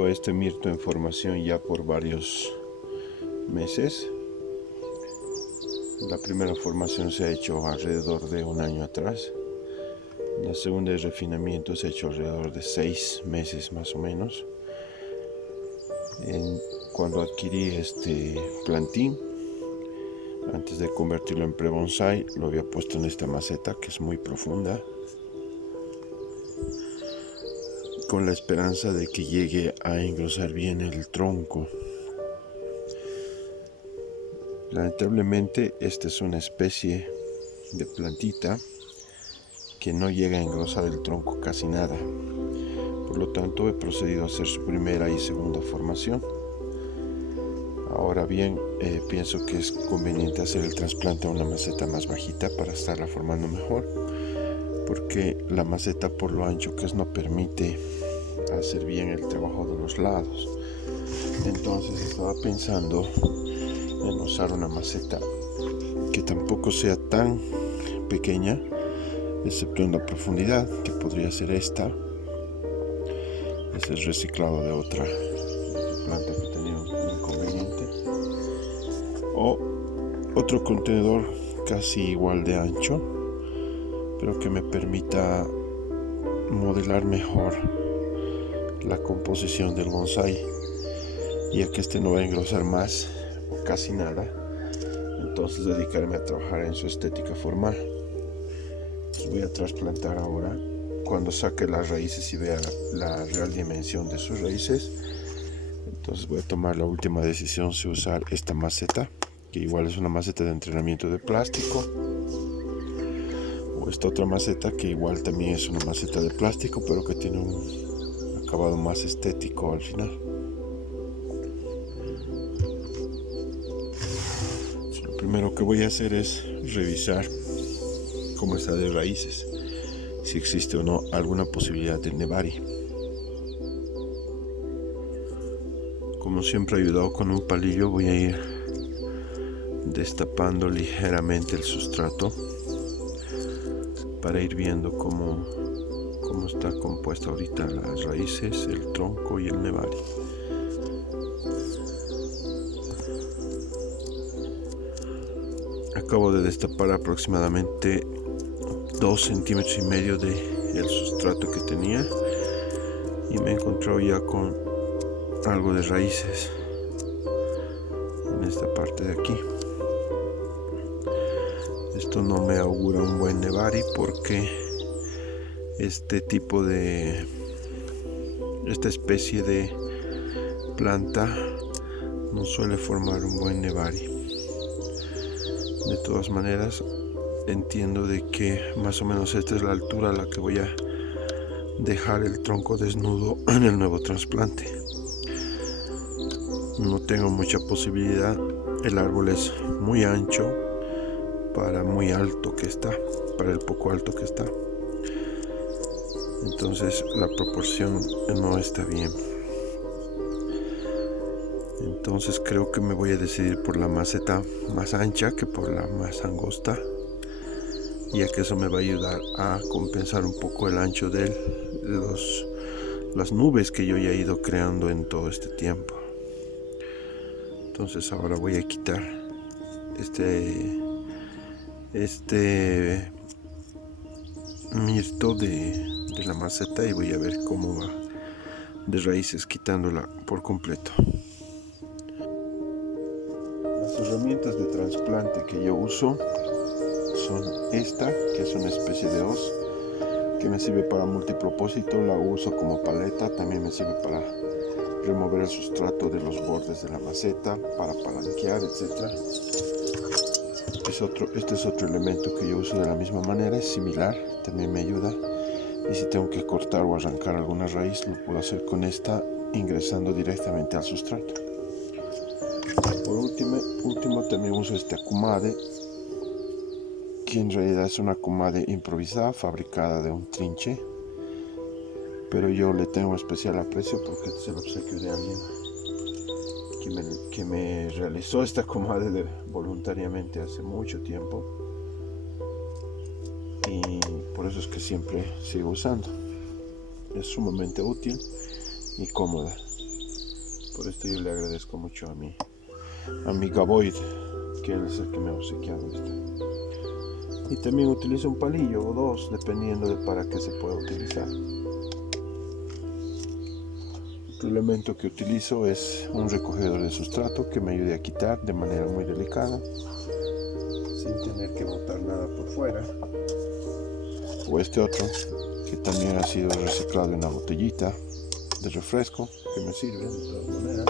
Cultivo este mirto en formación ya por varios meses. La primera formación se ha hecho alrededor de un año atrás. La segunda de refinamiento se ha hecho alrededor de 6 meses más o menos. Cuando adquirí este plantín, antes de convertirlo en pre-bonsai, lo había puesto en esta maceta que es muy profunda, con la esperanza de que llegue a engrosar bien el tronco. Lamentablemente esta es una especie de plantita que no llega a engrosar el tronco casi nada. Por lo tanto he procedido a hacer su primera y segunda formación. Ahora bien, pienso que es conveniente hacer el trasplante a una maceta más bajita para estarla formando mejor, porque la maceta, por lo ancho que es, no permite hacer bien el trabajo de los lados. Entonces estaba pensando en usar una maceta que tampoco sea tan pequeña, excepto en la profundidad, que podría ser esta. Es el reciclado de otra planta que tenía un inconveniente, o otro contenedor casi igual de ancho, pero que me permita modelar mejor la composición del bonsai, ya que este no va a engrosar más o casi nada. Entonces dedicarme a trabajar en su estética formal. Voy a trasplantar ahora. Cuando saque las raíces y vea la real dimensión de sus raíces, entonces voy a tomar la última decisión si usar esta maceta, que igual es una maceta de entrenamiento de plástico, o esta otra maceta que igual también es una maceta de plástico, pero que tiene un acabado más estético al final. Lo primero que voy a hacer es revisar cómo está de raíces, si existe o no alguna posibilidad de nevari. Como siempre, ayudado con un palillo, voy a ir destapando ligeramente el sustrato para ir viendo cómo está compuesta ahorita las raíces, el tronco y el nevari. Acabo de destapar aproximadamente 2,5 centímetros del sustrato que tenía y me he encontrado ya con algo de raíces en esta parte de aquí. Esto no me augura un buen nevari, porque esta especie de planta no suele formar un buen nevari. De todas maneras, entiendo de que más o menos esta es la altura a la que voy a dejar el tronco desnudo en el nuevo trasplante. No tengo mucha posibilidad, el árbol es muy ancho para muy alto que está, para el poco alto que está. Entonces la proporción no está bien. Entonces creo que me voy a decidir por la maceta más ancha que por la más angosta, ya que eso me va a ayudar a compensar un poco el ancho de las nubes que yo ya he ido creando en todo este tiempo. Entonces ahora voy a quitar este mirto de la maceta y voy a ver cómo va de raíces, quitándola por completo. Las herramientas de trasplante que yo uso son esta, que es una especie de hoz que me sirve para multipropósito. La uso como paleta, también me sirve para remover el sustrato de los bordes de la maceta, para palanquear, etc. Este es otro elemento que yo uso de la misma manera, es similar, también me ayuda. Y si tengo que cortar o arrancar alguna raíz, lo puedo hacer con esta, ingresando directamente al sustrato. Por último también uso este akumade, que en realidad es una akumade improvisada, fabricada de un trinche, pero yo le tengo especial aprecio porque este es el obsequio de alguien que me realizó esta akumade voluntariamente hace mucho tiempo, y por eso es que siempre sigo usando. Es sumamente útil y cómoda. Por esto yo le agradezco mucho a mi Gaboid, que él es el que me ha obsequiado esto. Y también utilizo un palillo o dos, dependiendo de para qué se pueda utilizar. Otro elemento que utilizo es un recogedor de sustrato que me ayude a quitar de manera muy delicada, sin tener que botar nada por fuera. O este otro, que también ha sido reciclado en una botellita de refresco, que me sirve de todas maneras.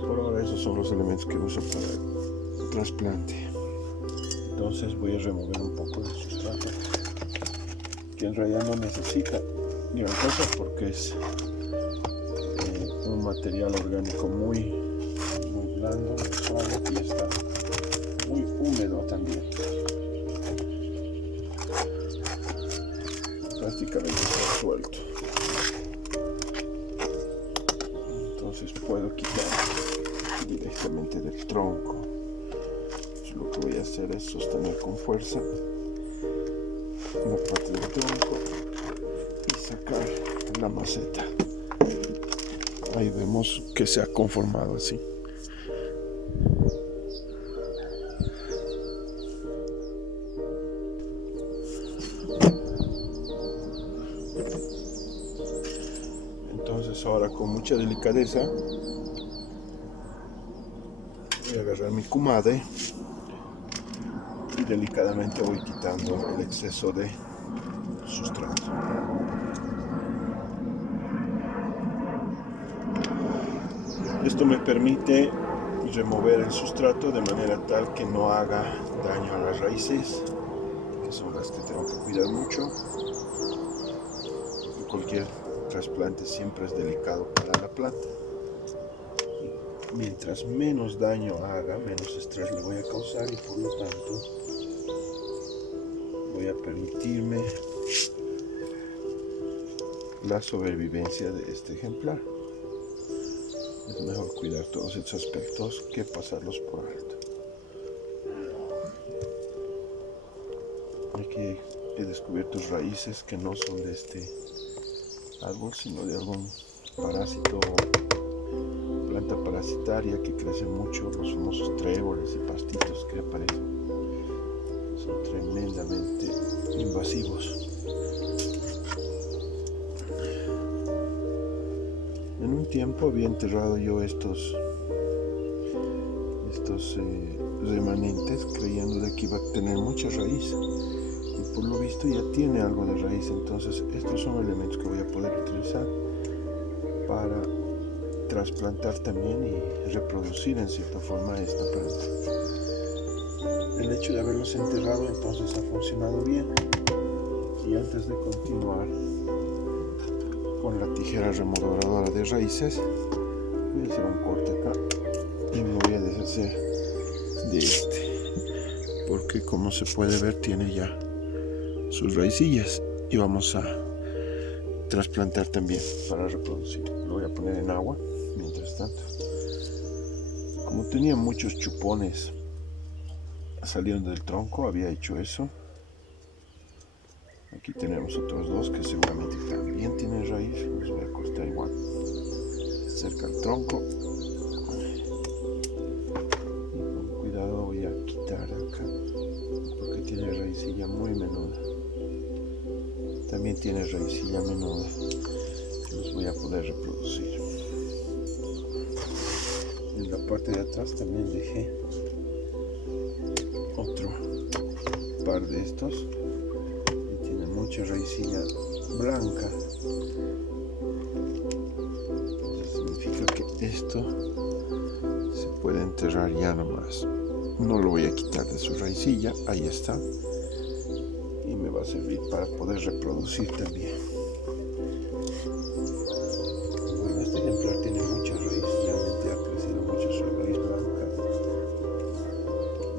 Por ahora esos son los elementos que uso para el trasplante. Entonces voy a remover un poco del sustrato, que en realidad no necesita gran cosa porque es un material orgánico muy blando, muy suave, y está muy húmedo también. Prácticamente está suelto. Entonces puedo quitar directamente del tronco. Lo que voy a hacer es sostener con fuerza una parte del tronco y sacar la maceta. Ahí vemos que se ha conformado así. Entonces ahora con mucha delicadeza voy a agarrar mi kumade y delicadamente voy quitando el exceso de sustrato. Esto me permite remover el sustrato de manera tal que no haga daño a las raíces, que son las que tengo que cuidar mucho. Cualquier trasplante siempre es delicado para la planta. Mientras menos daño haga, menos estrés le voy a causar, y por lo tanto voy a permitirme la sobrevivencia de este ejemplar. Es mejor cuidar todos estos aspectos que pasarlos por alto. Aquí he descubierto raíces que no son de este árbol, sino de algún parásito, planta parasitaria que crece mucho, los famosos tréboles y pastitos que aparecen. Son tremendamente invasivos. En un tiempo había enterrado yo estos remanentes, creyendo de que iba a tener mucha raíz, y por lo visto ya tiene algo de raíz. Entonces estos son elementos que voy a poder utilizar para trasplantar también y reproducir en cierta forma esta planta. El hecho de haberlos enterrado entonces ha funcionado bien. Y antes de continuar con la tijera remodeladora de raíces, voy a hacer un corte acá y me voy a deshacer de este, porque como se puede ver tiene ya sus raicillas, y vamos a trasplantar también para reproducir. Lo voy a poner en agua mientras tanto. Como tenía muchos chupones saliendo del tronco, había hecho eso. Aquí tenemos otros dos que seguramente también tienen raíz. Los voy a cortar igual cerca del tronco, y con cuidado voy a quitar acá porque tiene raicilla muy menuda. También tiene raicilla menuda que los voy a poder reproducir. En la parte de atrás también dejé otro par de estos y tiene mucha raicilla blanca. Eso significa que esto se puede enterrar ya nomás. No lo voy a quitar de su raicilla, ahí está, y me va a servir para poder reproducir también. Bueno, este ejemplar tiene mucha raíz, realmente ha crecido mucho su raíz blanca.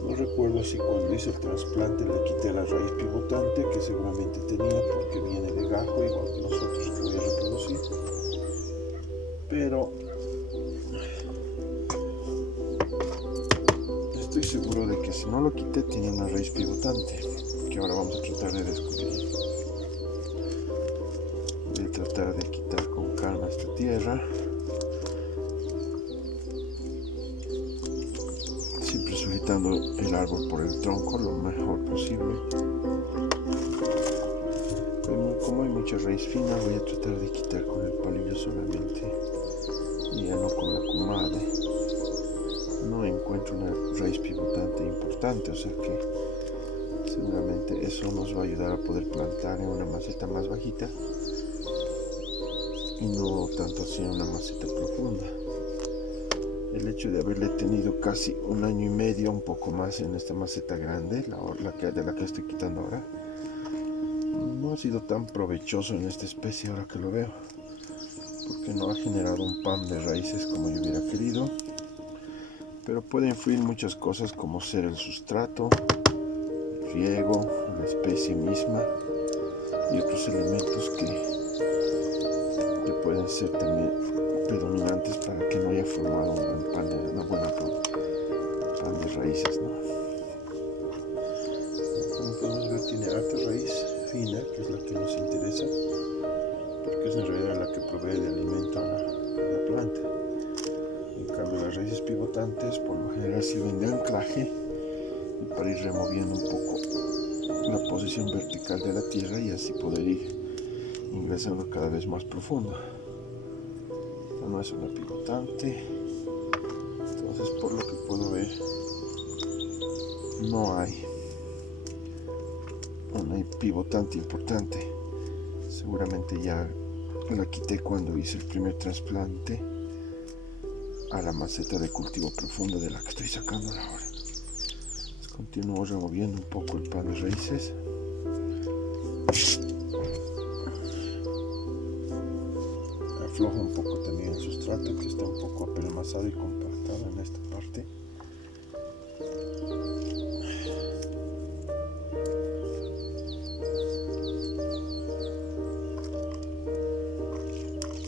No recuerdo si cuando hice el trasplante le quité la raíz pivotante, que seguramente tenía porque viene de gajo igual que nosotros, que voy a reproducir, pero estoy seguro de que si no lo quité tiene una raíz pivotante, que ahora vamos a tratar de descubrir. Voy a tratar de quitar con calma esta tierra tierra, siempre sujetando el árbol por el tronco lo mejor posible. Pero como hay mucha raíz fina, voy a tratar de quitar con el palillo solamente, y ya no con la kumade. No encuentro una raíz pivotante importante, o sea que seguramente eso nos va a ayudar a poder plantar en una maceta más bajita y no tanto así en una maceta profunda. El hecho de haberle tenido casi 1 año y medio, un poco más, en esta maceta grande, de la que estoy quitando ahora, no ha sido tan provechoso en esta especie ahora que lo veo, porque no ha generado un pan de raíces como yo hubiera querido. Pero puede influir muchas cosas, como ser el sustrato, el riego, la especie misma y otros elementos que pueden ser también predominantes para que no haya formado una buena pan de raíces, ¿no? Como podemos ver, tiene harta raíz fina, que es la que nos interesa, porque es en realidad la que provee de alimento a la planta. En cambio, las raíces pivotantes por lo general sirven de anclaje y para ir removiendo un poco la posición vertical de la tierra y así poder ir ingresando cada vez más profundo. Esta no es una pivotante, entonces por lo que puedo ver no hay una pivotante importante. Seguramente ya la quité cuando hice el primer trasplante a la maceta de cultivo profundo de la que estoy sacando ahora. Continúo removiendo un poco el pan de raíces. Aflojo un poco también el sustrato, que está un poco apelmazado y compactado en esta parte.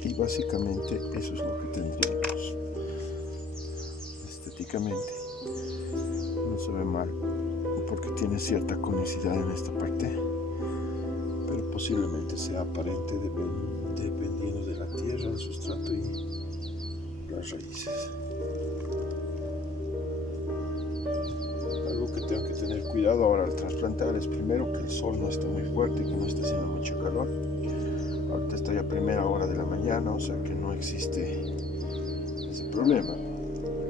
Y básicamente eso es lo que tendríamos. Estéticamente no se ve mal porque tiene cierta conicidad en esta parte, pero posiblemente sea aparente dependiendo de la tierra, el sustrato y las raíces. Algo que tengo que tener cuidado ahora al trasplantar es primero que el sol no esté muy fuerte, que no esté haciendo mucho calor. Ahorita estoy a primera hora de la mañana, o sea que no existe ese problema.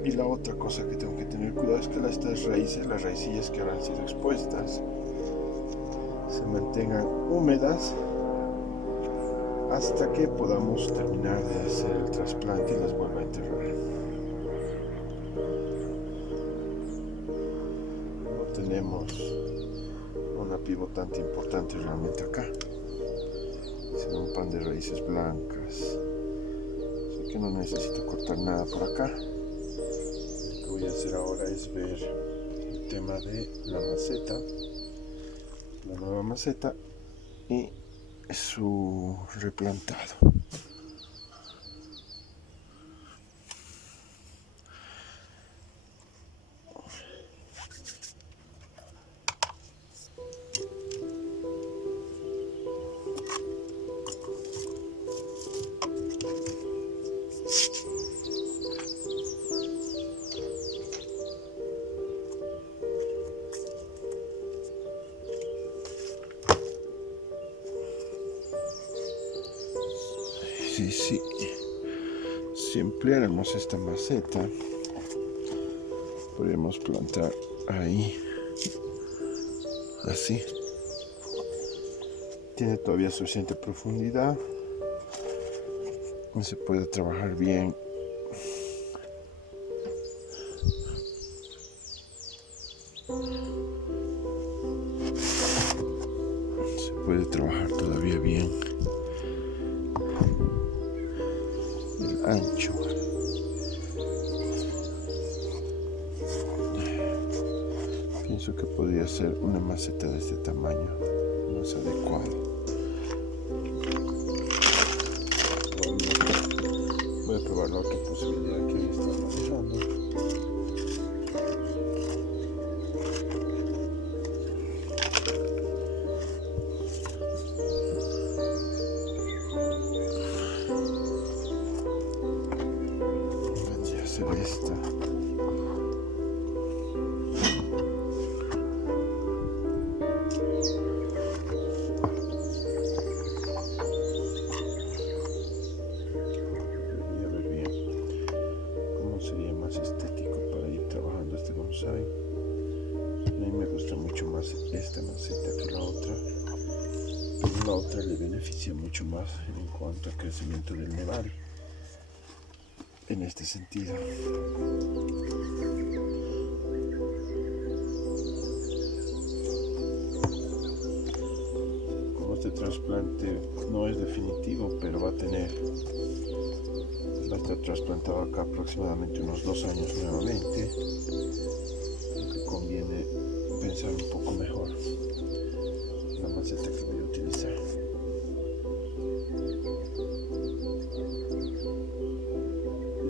Y la otra cosa que tengo que tener cuidado es que estas raíces, las raicillas que habrán sido expuestas, se mantengan húmedas hasta que podamos terminar de hacer el trasplante y las vuelva a enterrar. No tenemos una pivotante importante realmente acá, sino un pan de raíces blancas, así que no necesito cortar nada por acá. Lo que voy a hacer ahora es ver el tema de la maceta, la nueva maceta y su replantado. Sí. Si empleáramos esta maceta, podríamos plantar ahí, así. Tiene todavía suficiente profundidad y se puede trabajar bien. Se puede trabajar todavía bien el ancho. Pienso que podría ser una maceta de este tamaño más adecuado. Voy a probar la otra posibilidad que hoy está manejando. Voy a ver bien cómo sería más estético para ir trabajando este bonsai. A mí me gusta mucho más esta maceta que la otra, pero la otra le beneficia mucho más en cuanto al crecimiento del nebari. En este sentido, como este trasplante no es definitivo, pero va a estar trasplantado acá aproximadamente unos 2 años nuevamente, lo que conviene pensar un poco mejor la maceta que voy a utilizar.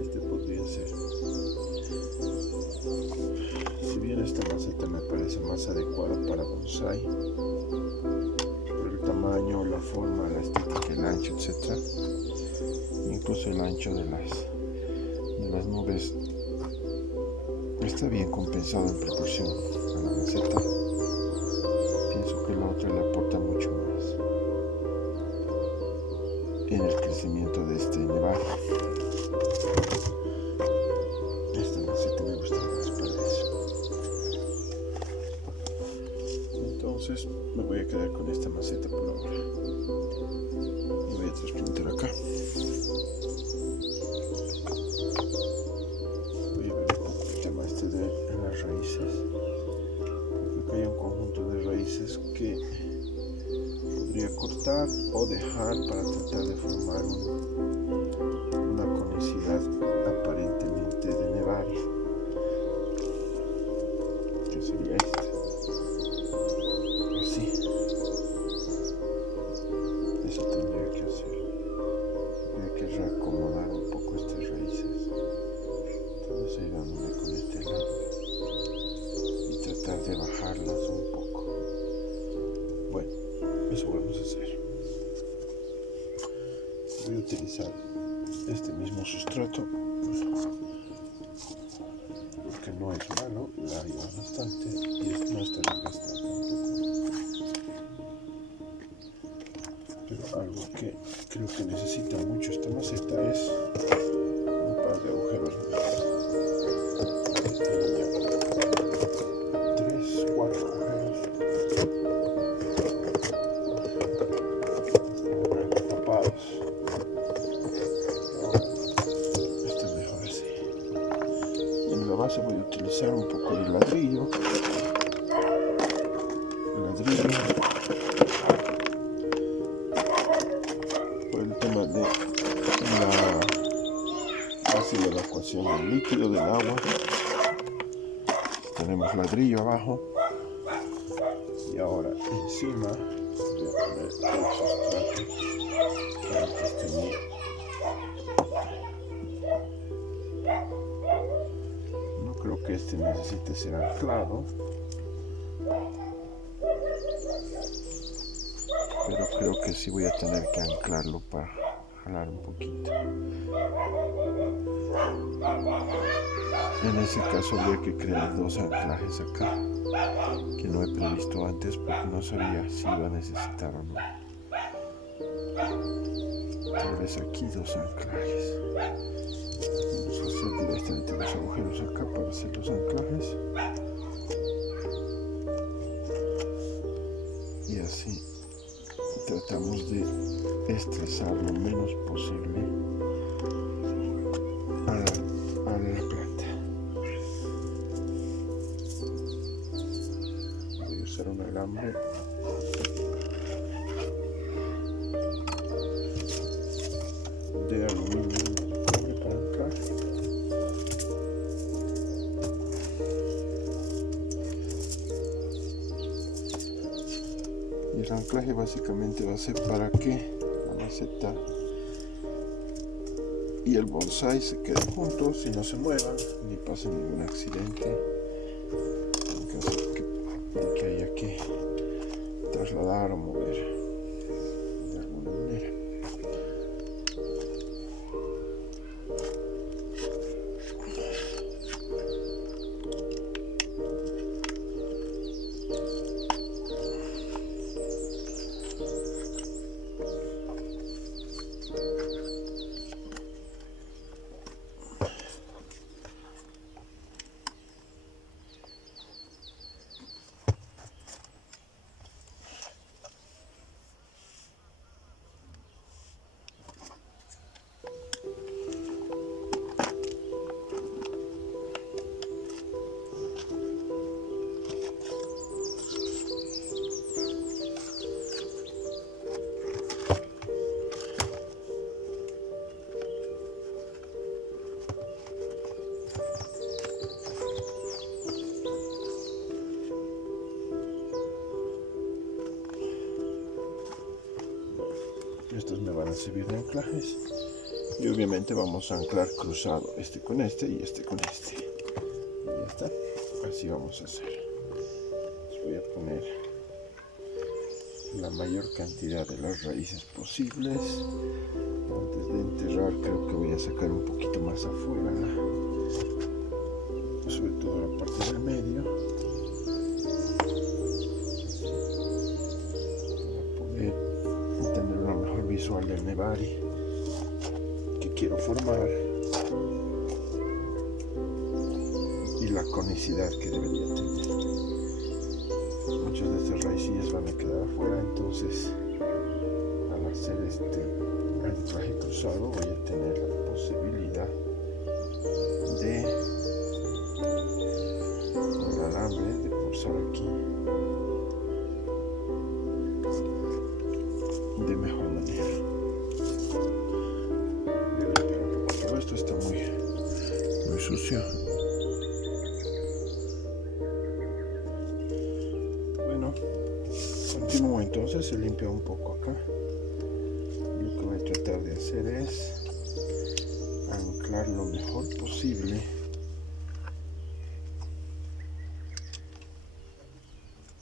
Este podría ser. Si bien esta maceta me parece más adecuada para bonsai, por el tamaño, la forma, la estética, el ancho, etc. Incluso el ancho de las nubes está bien compensado en proporción a la maceta. Pienso que la otra le aporta mucho más en el crecimiento de este nevar. Esta maceta me gusta más para eso. Entonces me voy a quedar con esta maceta por ahora y voy a trasplantar acá. Voy a ver un poco el tema de las raíces, porque acá hay un conjunto de raíces que podría cortar o dejar para tratar de formar una conicidad aparentemente de nebari, que sería esta. Así. Eso tendría que hacer. Tendría que reacomodar un poco estas raíces. Entonces ir dándole con este lado y tratar de bajarlas un poco. Bueno, eso vamos a hacer. Voy a utilizar este mismo sustrato porque no es malo, la ayuda bastante y no está desgastado tampoco. Pero algo que creo que necesita mucho esta maceta es un par de agujeros más. 3, 4 agujeros. Están tapados. Esto es mejor así. Y en la base voy a utilizar un poco de ladrillo. Por el tema de la fácil evacuación del líquido del agua. Tenemos ladrillo abajo y ahora encima voy a poner el sustrato que antes tenía. No creo que este necesite ser anclado, pero creo que sí voy a tener que anclarlo para jalar un poquito. En ese caso habría que crear 2 anclajes acá, que no he previsto antes porque no sabía si iba a necesitar o no. Tal vez aquí 2 anclajes. Vamos a hacer directamente los agujeros acá para hacer los anclajes. Y así tratamos de estresar lo menos posible a la planta. Voy a usar un alambre de aluminio para anclar. Y el anclaje básicamente va a ser para que la maceta y el bonsai se queden juntos y no se muevan ni pase ningún accidente en caso de que haya que trasladar o mover de alguna manera. Estos me van a servir de anclajes. Y obviamente vamos a anclar cruzado este con este y este con este. Y ya está. Así vamos a hacer. Les voy a poner la mayor cantidad de las raíces posibles. Antes de enterrar creo que voy a sacar un poquito más afuera, sobre todo la parte del medio, para poder tener una mejor visual del nebari que quiero formar y la conicidad que debería tener. Muchas de estas raicillas van a quedar afuera, entonces al hacer este anclaje cruzado voy a tener la posibilidad de con el alambre de pulsar aquí de mejor manera. Voy a limpiar un poco, esto está muy sucio. Bueno, continúo entonces, se limpia un poco acá. Lo que voy a tratar de hacer es anclar lo mejor posible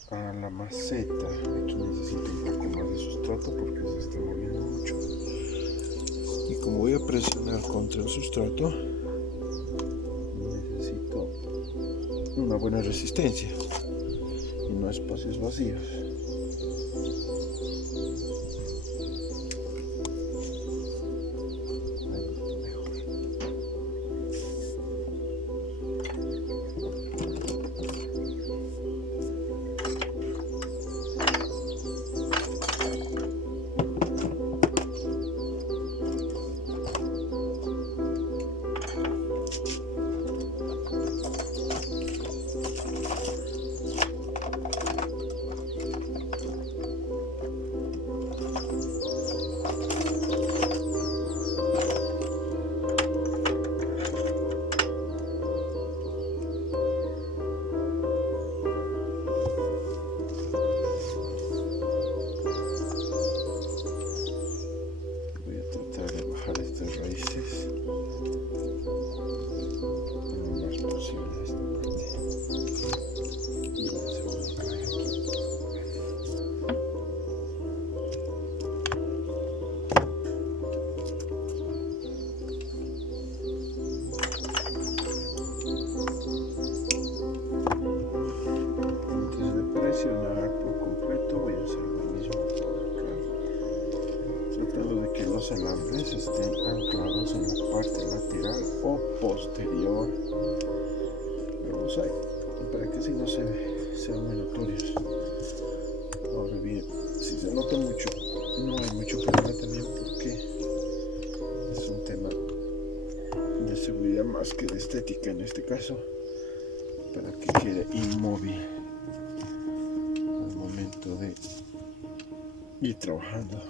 a la maceta. Aquí necesito un poco más de sustrato porque se está moviendo mucho, y como voy a presionar contra el sustrato necesito una buena resistencia y no espacios vacíos. Estas raíces lo más posible a esta parte y vamos a hacer un anclaje aquí. Antes de presionar por completo voy a hacer lo mismo por acá, tratando de que los alambres estén anclados en la parte lateral o posterior del bonsai, para que así no sean muy notorios. Ahora bien, si se nota mucho, no hay mucho problema también, porque es un tema de seguridad más que de estética en este caso, para que quede inmóvil al momento de ir trabajando.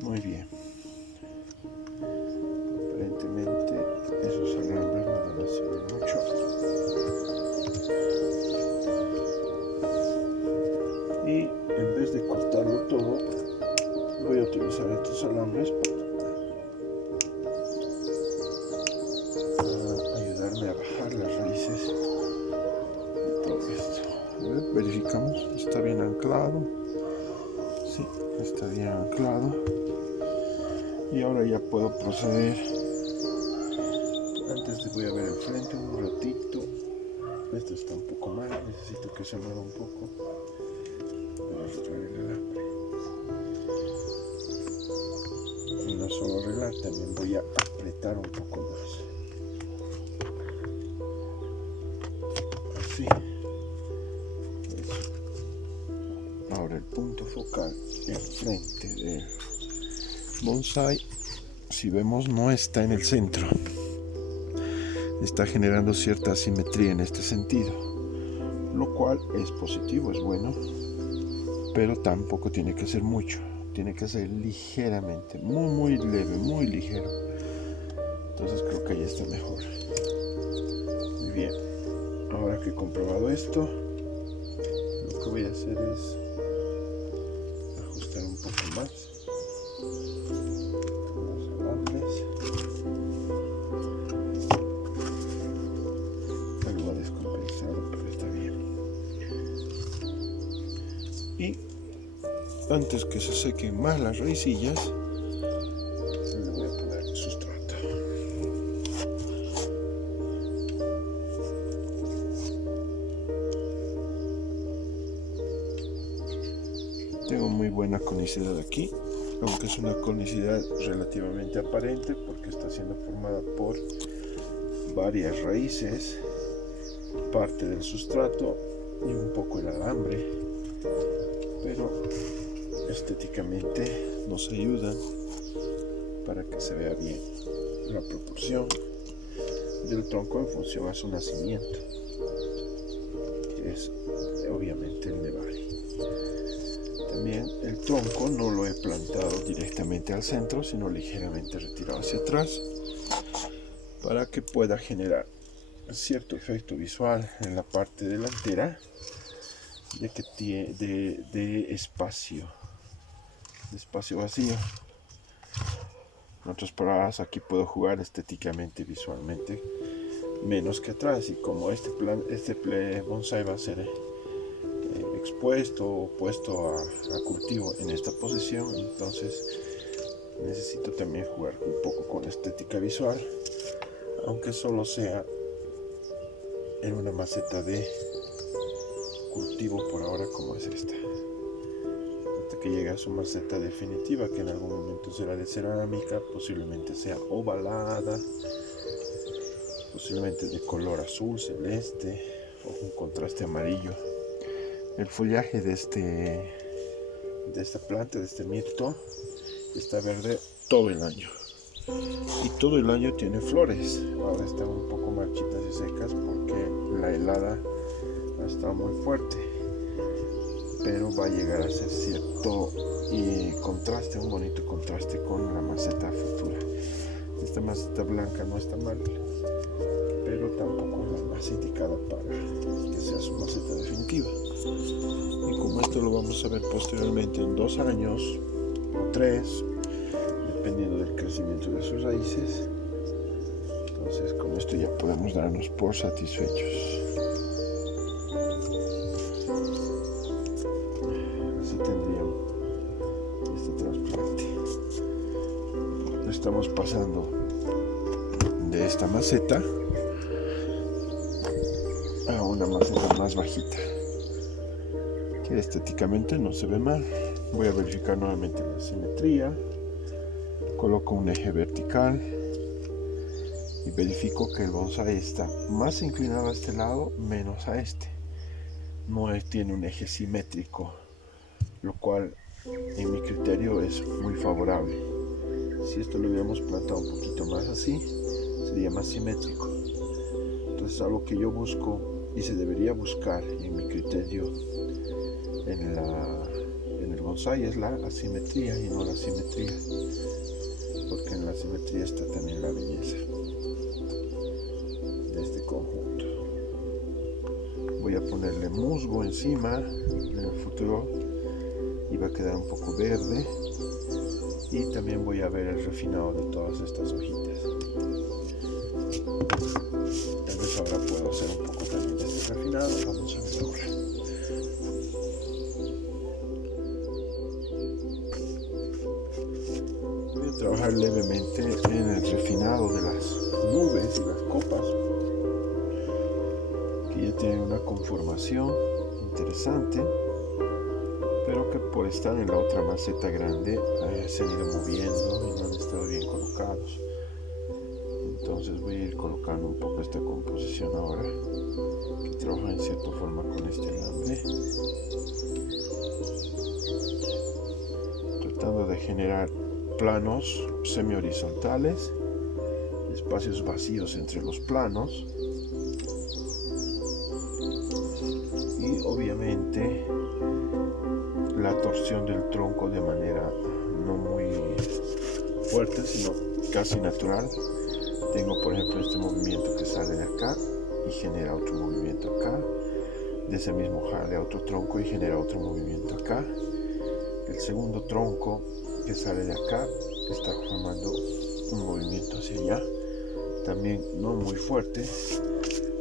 Muy bien. Aparentemente esos alambres no van a servir mucho. Y en vez de cortarlo todo, voy a utilizar estos alambres para ayudarme a bajar las raíces de todo esto. Verificamos, está bien anclado. Sí, está bien anclado. Y ahora ya puedo proceder. Antes voy a ver el frente un ratito. Esto está un poco mal, necesito que se mueva un poco. Voy a retirar el alambre. Y no solo arreglar, también voy a apretar un poco más. Así. Eso. Ahora el punto focal, el frente del bonsai, si vemos, no está en el centro, está generando cierta asimetría en este sentido, lo cual es positivo, es bueno, pero tampoco tiene que ser mucho, tiene que ser ligeramente, muy leve, muy ligero. Entonces creo que ahí está mejor. Muy bien, ahora que he comprobado esto, Lo que voy a hacer es ajustar un poco más los alambres. Algo descompensado, pero está bien. Y antes que se sequen más las raicillas, le voy a poner sustrato. Tengo muy buena conicidad aquí, aunque es una conicidad relativamente aparente porque está siendo formada por varias raíces, parte del sustrato y un poco el alambre, pero estéticamente nos ayuda para que se vea bien la proporción del tronco en función a su nacimiento, que es obviamente el Nebari. También el tronco no lo he plantado directamente al centro, sino ligeramente retirado hacia atrás, para que pueda generar cierto efecto visual en la parte delantera de espacio vacío. En otras palabras, aquí puedo jugar estéticamente, visualmente, menos que atrás. Y como este bonsai va a ser expuesto o puesto a cultivo en esta posición, entonces necesito también jugar un poco con la estética visual, aunque solo sea en una maceta de cultivo por ahora, como es esta, hasta que llegue a su maceta definitiva, que en algún momento será de cerámica, posiblemente sea ovalada, posiblemente de color azul celeste o un contraste amarillo. El follaje de esta planta, de este mirto, está verde todo el año, y todo el año tiene flores. Ahora están un poco marchitas y secas porque la helada ha estado muy fuerte, pero va a llegar a ser cierto contraste, un bonito contraste con la maceta futura. Esta maceta blanca no está mal, pero tampoco es la más indicada para que sea su maceta definitiva. Y como esto lo vamos a ver posteriormente en 2 años o 3, dependiendo del crecimiento de sus raíces, entonces con esto ya podemos darnos por satisfechos. Así tendríamos este trasplante. Estamos pasando de esta maceta a una maceta más bajita, que estéticamente no se ve mal. Voy a verificar nuevamente la simetría, coloco un eje vertical y verifico que el bonsai está más inclinado a este lado menos a este. No tiene un eje simétrico, lo cual en mi criterio es muy favorable. Si esto lo hubiéramos plantado un poquito más así, sería más simétrico. Entonces, algo que yo busco y se debería buscar en mi criterio en el bonsai es la asimetría y no la simetría, porque en la simetría está también la belleza de este conjunto. Voy a ponerle musgo encima. En el futuro y va a quedar un poco verde, y también voy a ver el refinado de todas estas hojitas. Tal vez ahora puedo hacer un poco también de este refinado. Vamos a ver ahora. Voy a trabajar levemente en el refinado de las nubes y las copas, que ya tienen una conformación interesante, pero que por estar en la otra maceta grande se han ido moviendo y no han estado bien colocados. Entonces voy a ir colocando un poco esta composición ahora, que trabaja en cierta forma con este alambre, tratando de generar planos semi-horizontales, espacios vacíos entre los planos, y obviamente la torsión del tronco de manera no muy fuerte, sino casi natural. Tengo, por ejemplo, este movimiento que sale de acá y genera otro movimiento acá, de ese mismo jale a otro tronco y genera otro movimiento acá. El segundo tronco que sale de acá está formando un movimiento hacia allá, también no muy fuerte,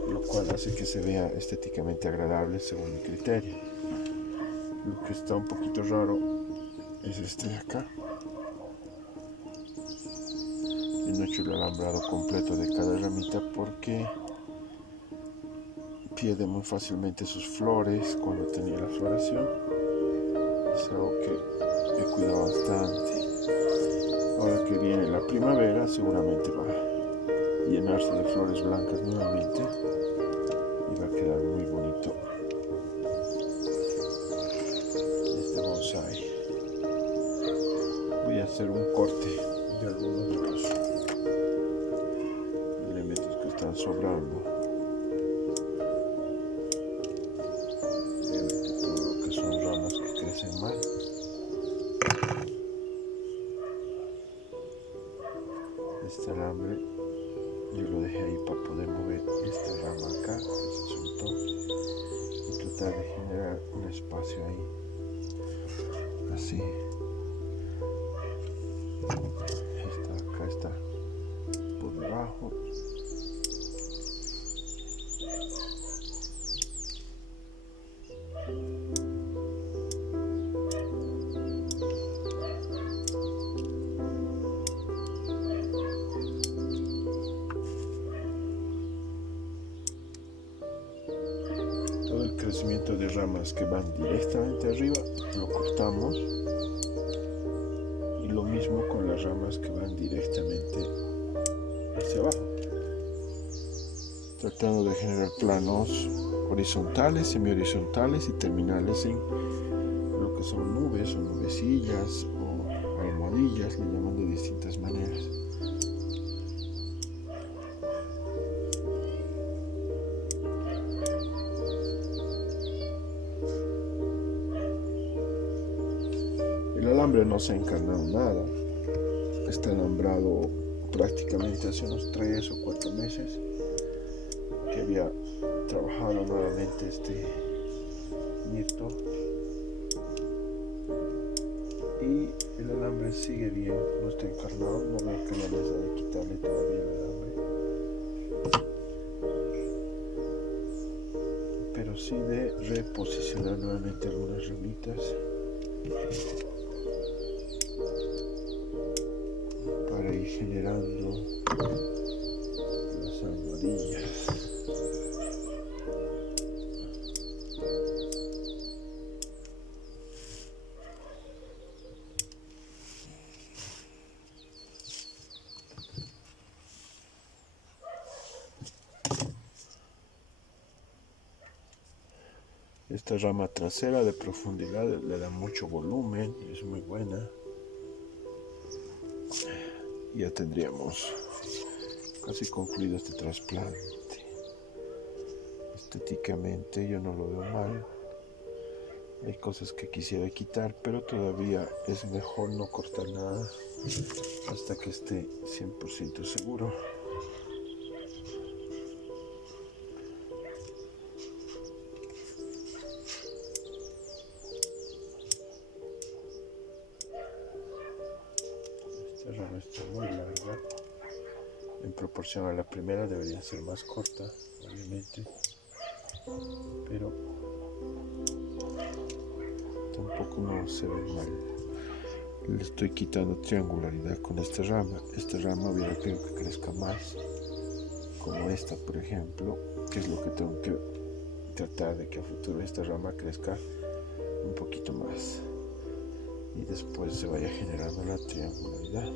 lo cual hace que se vea estéticamente agradable según mi criterio. Lo que está un poquito raro es este de acá. Y no he hecho el alambrado completo de cada ramita porque pierde muy fácilmente sus flores cuando tenía la floración. Es algo que he cuidado bastante. Ahora que viene la primavera, seguramente va a llenarse de flores blancas nuevamente y va a quedar muy bonito este bonsai. Voy a hacer un corte de algunos de los elementos que están sobrando. Obviamente todo lo que son ramas que crecen mal. Este alambre yo lo dejé ahí para poder mover esta rama acá que se soltó y tratar de generar un espacio ahí, así. Esta acá está por debajo. Todo el crecimiento de ramas que van directamente arriba lo cortamos, y lo mismo con las ramas que van directamente hacia abajo, tratando de generar planos horizontales, semi-horizontales y terminales en lo que son nubes o nubecillas o almohadillas, le llaman de distintas maneras. El alambre no se ha encarnado nada, está alambrado prácticamente hace unos 3 o 4 meses que había trabajado nuevamente este mirto, y el alambre sigue bien, no está encarnado, no veo que la mesa de quitarle todavía el alambre, pero sí de reposicionar nuevamente algunas ramitas para ir generando las almohadillas. Esta rama trasera de profundidad le da mucho volumen y es muy buena. Ya tendríamos casi concluido este trasplante. Estéticamente yo no lo veo mal. Hay cosas que quisiera quitar, pero todavía es mejor no cortar nada hasta que esté 100% seguro. Esta rama está muy larga. En proporción a la primera debería ser más corta, obviamente, pero tampoco no se ve mal. Le estoy quitando triangularidad con esta rama. Esta rama hubiera querido que crezca más, como esta por ejemplo, que es lo que tengo que tratar de que a futuro esta rama crezca un poquito más y después se vaya generando la triangularidad.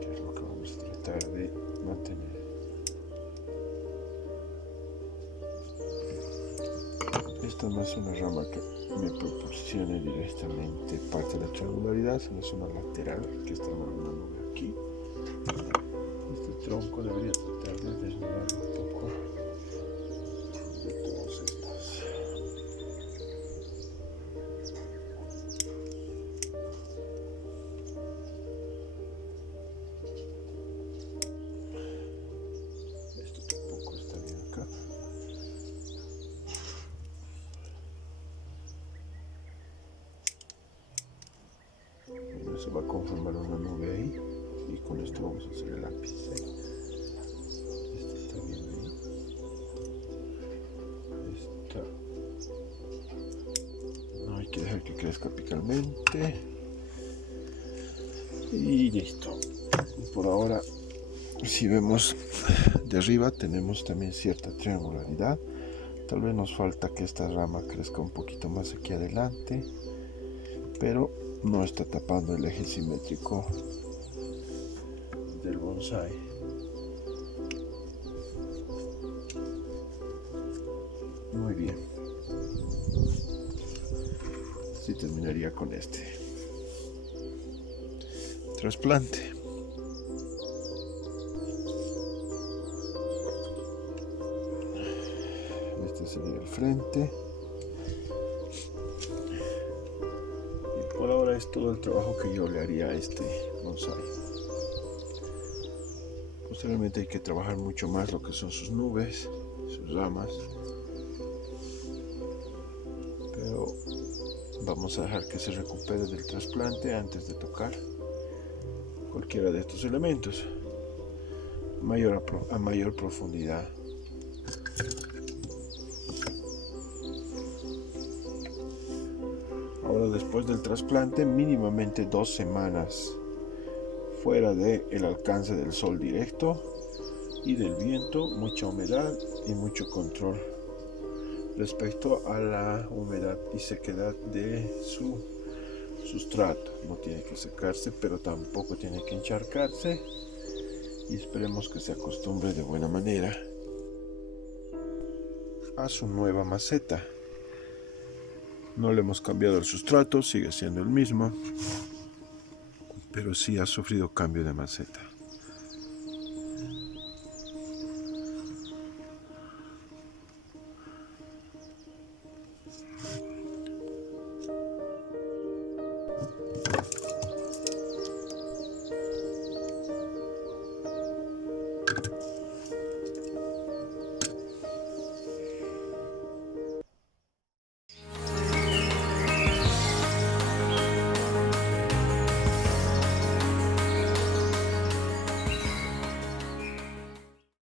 Que es lo que vamos a tratar de mantener. Esta no es una rama que me proporcione directamente parte de la triangularidad, sino es una lateral que está dando una nube aquí. Este tronco debería tratar de desnudarlo un poco de todos estos. se va a conformar una nube ahí y con esto vamos a hacer el lápiz. Este está bien ahí. No hay que dejar que crezca apicalmente. Y listo. Por ahora, si vemos de arriba, tenemos también cierta triangularidad. Tal vez nos falta que esta rama crezca un poquito más aquí adelante, pero no está tapando el eje simétrico del bonsai. Muy bien. Así terminaría con este trasplante. Este sería el frente. Y por ahora es todo el trabajo que yo le haría a este bonsai. Posteriormente hay que trabajar mucho más lo que son sus nubes, sus ramas. Pero vamos a dejar que se recupere del trasplante antes de tocar cualquiera de estos elementos a mayor profundidad. Ahora, después del trasplante, mínimamente 2 semanas fuera del alcance del sol directo y del viento, mucha humedad y mucho control respecto a la humedad y sequedad de su sustrato. No tiene que secarse, pero tampoco tiene que encharcarse, y esperemos que se acostumbre de buena manera a su nueva maceta. No le hemos cambiado el sustrato, sigue siendo el mismo, pero sí ha sufrido cambio de maceta.